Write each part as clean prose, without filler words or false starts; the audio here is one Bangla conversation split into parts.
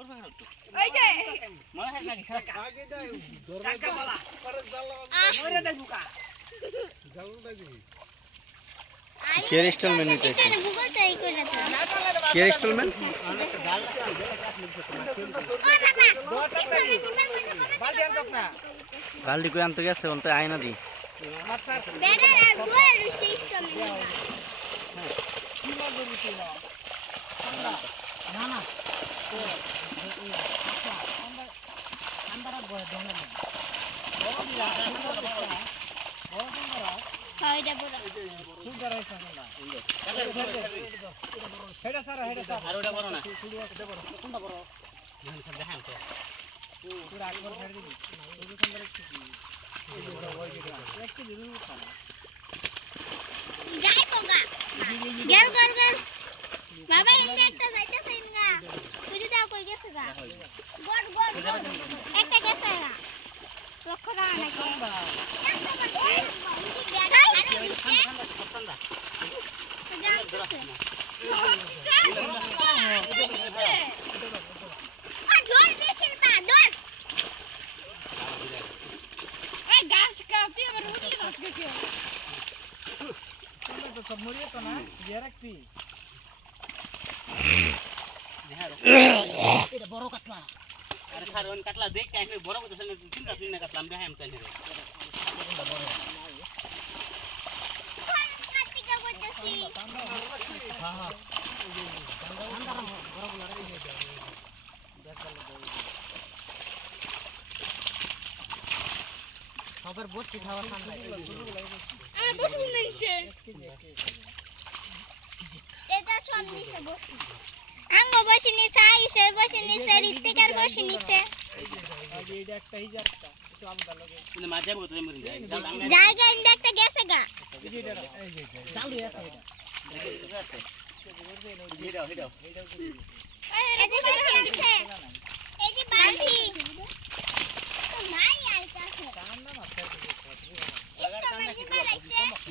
ওই যে মনে হয় নাকি খারাপ আগে দাও কাকা বলা করে জাল মরে দেখ বুকা জাল লাগি কেয়ার ইনস্টলমেন্ট নিতে এখানে ভূগোল তৈরি করে দাও কেয়ার ইনস্টলমেন্ট অনেক ডাল বালতি আনতক না গালডি কই আনতে গেছে অন্তে আয়না দি ব্যানার আর গোল সিস্টেম কি মজা দিছি না না না তো আচ্ছা আমরা বয় দেন না বড় দিলা বড় সুন্দর হয় এটা বড় সুন্দর আছে না হেডা স্যার আর ওটা বড় না কোনটা বড় দেখেন স্যার দেখেন তো পুরো একবার ছেড়ে দিবি ওই সুন্দর একটু জরুরি কানা যাই পোগা গেল গেল গেল বাবা এনে একটা যাইতেছে না বুঝি দাও কই গেছে গা গড গড একটা গেছে গা লক্ষ্য না নাকি একটা তো সব মরিয়ে তো না দিয়ে রাখবি এটা বড় কাটলা আরে খারন কাটলা দেখ কাইনে বড় কত শুনে চিন্তা শুনে কাটলাম দেখাম তাই রে কাটিকা করতেছি হ্যাঁ হ্যাঁ সবার বসছি খাওয়া ঠান্ডা আমি বসুন নিচে এটা সব নিচে বসি আঙ্গ বসে নিচে আইসের বসে নিচে ঋতিকার বসে নিচে আগে এইটা একটা হিজারটা একটু আলাদা লাগে কিন্তু মাঝে বলতে মরি যায় জায়গা ইন্দা একটা গেছে গা এই যে চালু আছে এটা হিডাও এই যে বালতি আছে এই যে বালতি নাই আর কাছে কান্না মারতে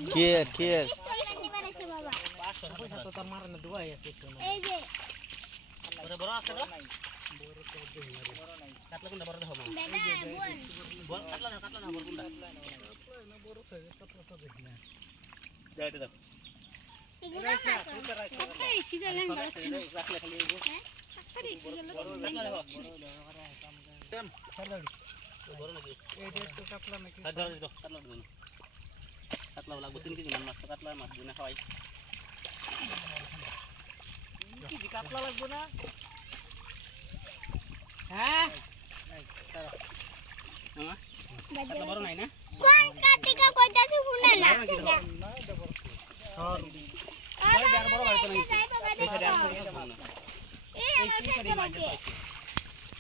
কেয়ার কেয়ার বাবা পয়সা তো তার মারে না ডুবাই আছে এই যে বড় আছে না বড় নাই কাটলা কোনটা বড় দেখো দাদা বল কাটলা না বড় কোনটা বড় সাইজ কত কত দেখি না যাইতে দাও গুড়া মাছ এই সিজলেন বাড়ছে না রাখলে খালি আরে সিজলেন কাটলা দেখো কেম সারদাড়ি বড় নাকি এইটা একটু কাটলা নাকি কাটলা দাও কাটলা দাও কাটলা লাগবে 3 কেজি মাছ কাটলা মাছ দিনা খাওয়াই কি কাটলা লাগবে না হ্যাঁ হ্যাঁ কাটলা বড় নাই না কোন কাটিকা কইতাছ শুনে না না এটা বড় সর আরে বড় বাড়ি তো নাই যাই বাবা এই সাইডে আর বড় না এই আমার সাথে